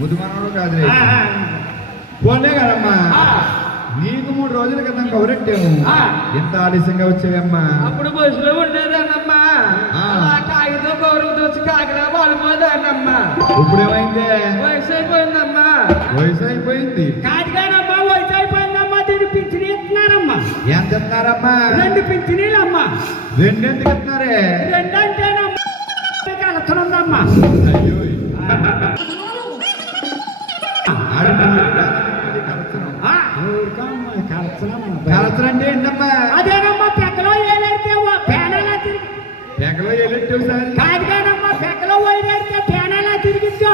ముద్దు మనవడు ఆ, పోలే కదమ్మా. నీకు మూడు రోజుల క్రితం కౌరెట్టాము. ఎంత ఆలస్యంగా వచ్చావమ్మా? అప్పుడు బస్సులో ఉండేదానమ్మా కాగితం గౌరవం వచ్చి కాకినా వాళ్ళిపోదానమ్మా ఇప్పుడేమైందే? వయసు అయిపోయిందమ్మా వయసు అయిపోయింది కాదుగానమ్మా వయసు అయిపోయిందమ్మా దీన్ని పింఛని ఇస్తున్నారమ్మా. ఏం చెప్తున్నారమ్మా? రెండు పింఛనీలమ్మా రెండెందుకు ఇస్తున్నారే? రెండు అంటేనమ్మా కలుస్తుందమ్మా అయ్యో. అంటే ఏంటమ్మా అదేనమ్మా పెక్కలో ఏలెడితే పేనలా తిరిగి ఎక్కడో వెళ్ళెట్టావు సార్? కాదుగానమ్మా పెక్కలో వైరెడితే పేనలా తిరిగిద్దా.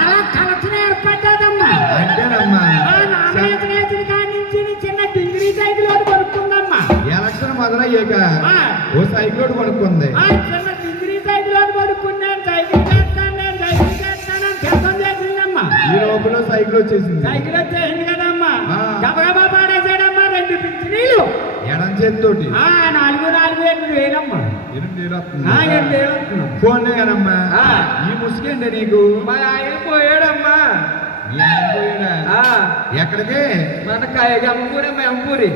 అలా కలసిన ఏర్పడ్డదమ్మా. అంటేనమ్మా ఆ నామినేషన్ వేసిన కాడి నుంచి నీ చిన్న డిగ్రీ సైకిల్ ఒకటి కొనుక్కుందమ్మా. ఎలక్షన్ మొదలయ్యాక. ఓ సైకిల్ ఒకటి కొనుక్కుంది. ఆ చిన్న డిగ్రీ సైకిల్ ఒకటి కొనుక్కున్నాను. సైకిల్ చేస్తాను నేను సైకిల్ చేస్తానని శబ్దం చేసిందమ్మా. ఈ లోపల సైకిల్ వచ్చేసింది. సైకిల్ వచ్చేసింది కదమ్మా ఆ. గబగబా పాడేసాడమ్మా రెండు పింఛనీలు ఎడం చేతితోటి ఆ నాలుగు నాలుగు ఎనిమిది వేలమ్మా. ఎనిమిది వేలు ఎనిమిది వేలు వస్తున్నాం ఫోన్లే కదమ్మా. ఈ ముసుకేంటి నీకు? మా ఆయన పోయాడమ్మా ఎక్కడికి? మన ఎంపూరి ఎంపూరి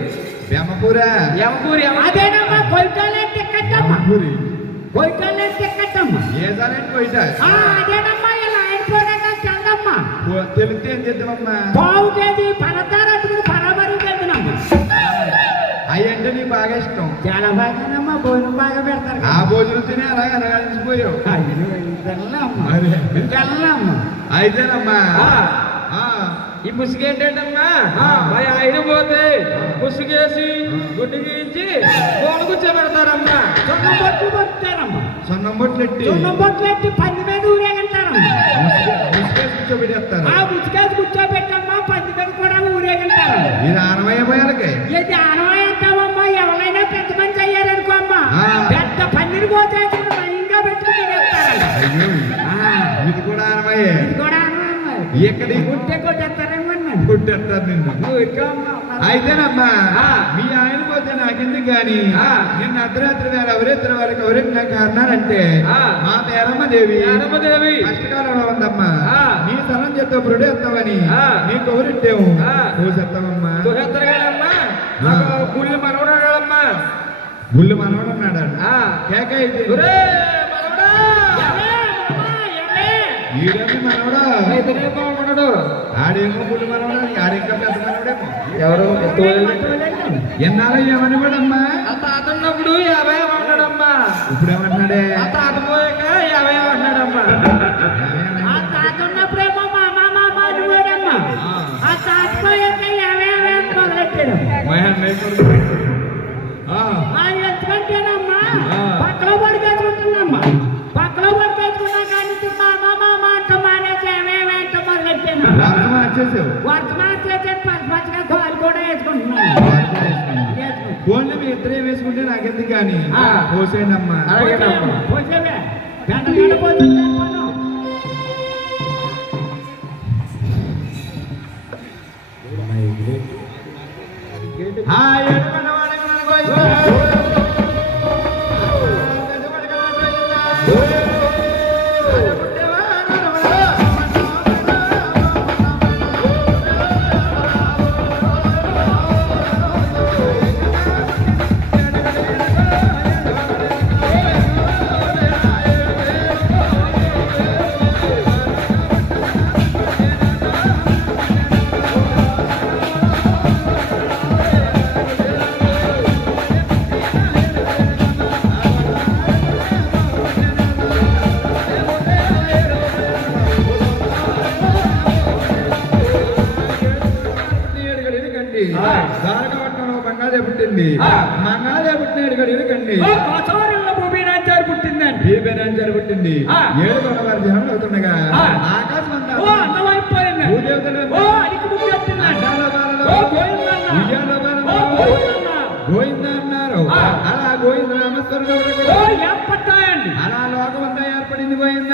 బెమ్మపూరా ఎంపూరి అదేనమ్మా కొయ్యాలంటే టిక్కెట్టమ్మా కొయ్యాలంటే టిక్కెట్టమ్మా ఏ సరైన పోయిట ఆ, అదేనమ్మా ఇలా ఆయన పోయాక చల్లమ్మా తెలిస్తే ఏం చేద్దామమ్మా? బాగా ఇష్టం. చాలా బాగానమ్మా భోజనం బాగా పెడతారు ఆ భోజనం తిని అలాగే అనగాలిసిపోయావు మరి. అయితేనమ్మా. ఈ ముసుగేంటంటమ్మా? ఆ. మా ఆయన పోతే. ముసుగేసి. గుడ్డు గీయించి గోడ కూర్చోబెడతారమ్మా సొన్నం బొట్లు పడతారమ్మా సొన్నం బొట్లు ఎట్టి? సొన్నం బొట్లు ఎట్టి పంది మీద ఊరేగంటారమ్మా. ముసుగే- ముసుగేసి కూర్చోబెట్టేస్తారు. ఆ ఉచికేసి కూర్చోబెట్టమ్మా పంది మీద కూడా ఊరేగంటారు ఇది ఆనమయ్య పోయాలకే ఇది ఎక్కడి గుట్టే కొట్టేస్తారేమో అన్నాను. కొట్టేస్తారు నిన్ను. అయితేనమ్మా ఆ. మీ ఆయన పోతే నాకెందుకు గాని. నిన్న అర్ధరాత్రి వేళ ఎవరెత్తిన వాళ్ళకి ఎవరెత్తిన కారణాలంటే ఆ. మా పేరమ్మ దేవి యాదమ్మదేవి కష్టకాలంలో ఉందమ్మా ఆ. నీ సరం చేత బురుడేస్తామని ఆ. నీ కౌరెట్టాము ఆ. చూసేస్తామమ్మా. నాకు గుళ్ళు మనవడాడమ్మా గుళ్ళు మనవడు ఉన్నాడు ఆడేమో గుళ్ళు మనవడా ఆడింకా పెద్ద మనవడేమో. ఎవరు? ఎన్నాళ్ళు ఏమనివాడమ్మా ఆ తాత ఉన్నప్పుడు యాభై ఉన్నాడమ్మా ఇప్పుడు ఏమంటున్నాడే ఆ తాత పోయాక యాభై ఉన్నాడమ్మా ఆ తాత ఉన్నప్పుడేమో మా మామ ఆ. తాత పోయాక యాభై యాభై అని మొదలెట్టాడు. పచ్చి పచ్చిగా కాలు కూడా వేసుకుంటున్నాను. ఫోన్లు మీ ఇద్దరే వేసుకుంటే నాకెందుకు కానీ? ఆ. పోసేయండి అమ్మా పోసేవే. గంట ఆ. ద్వారకాపట్నంలో మంగాదే పుట్టింది. మంగాదే పుట్టిన ఏడుగడు ఇరుకండి భూమినాచారి పుట్టిందండి. పుట్టింది. వారి ధ్యానం అవుతుండగా. ఆకాశం అంతా గోవింద అన్నారు. అలా గోవింద అలా లోకమంతా ఏర్పడింది గోవింద.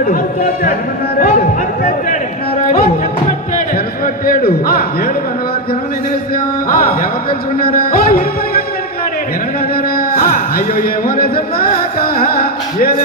పెట్టాడు. చెరపట్టాడు. ఏడు జనం. ఎవరు తెలుసుకున్నారా. అయ్యో ఏమో నిజన్నాక ఏదో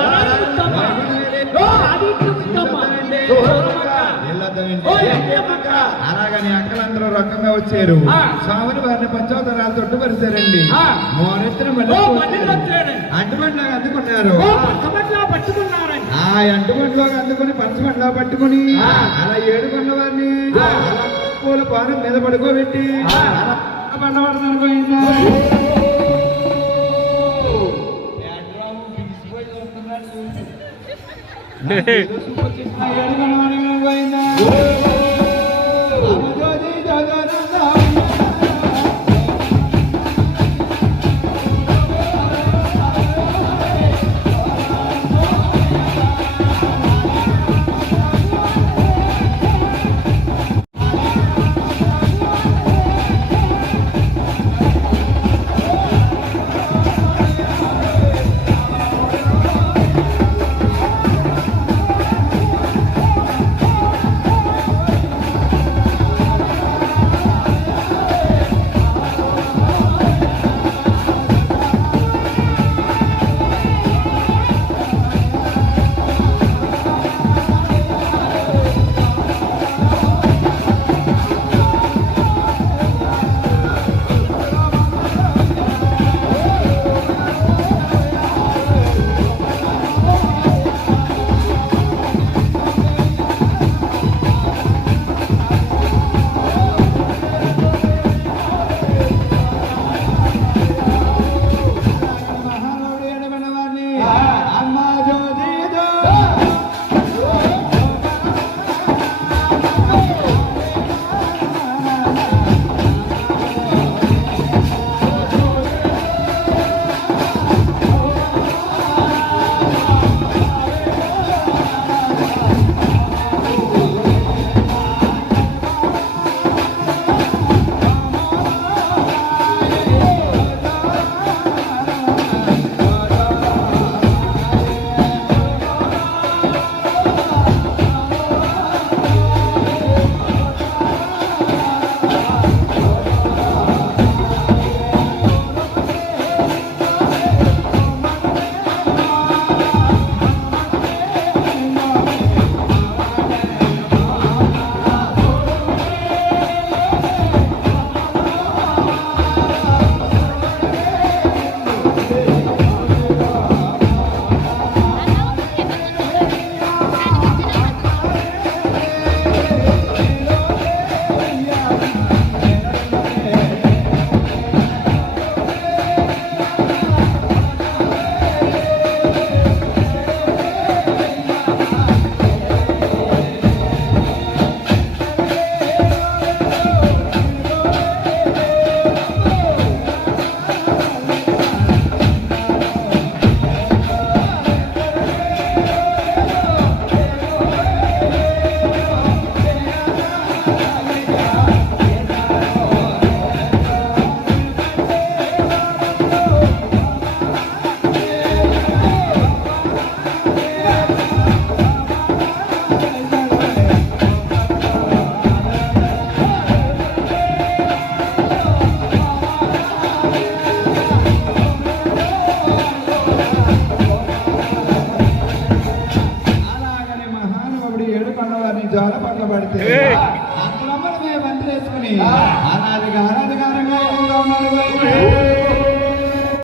అలాగని అక్కలందరూ రకంగా వచ్చారు. స్వామిని వారిని పంచోత్తరాలు తొట్టుపరిచారండి. వచ్చాడండి. అంటుబండ్లాగా అందుకున్నారు. ఆ అంటుబండ్లోకి అందుకుని పంచబండ్లా పట్టుకుని. అలా ఏడుకున్న వారిని. అలా పూల పానం మీద పడుకోబెట్టి ఆ. అలా బండపడతాను పోయిందా అమ్మా జ్యోతి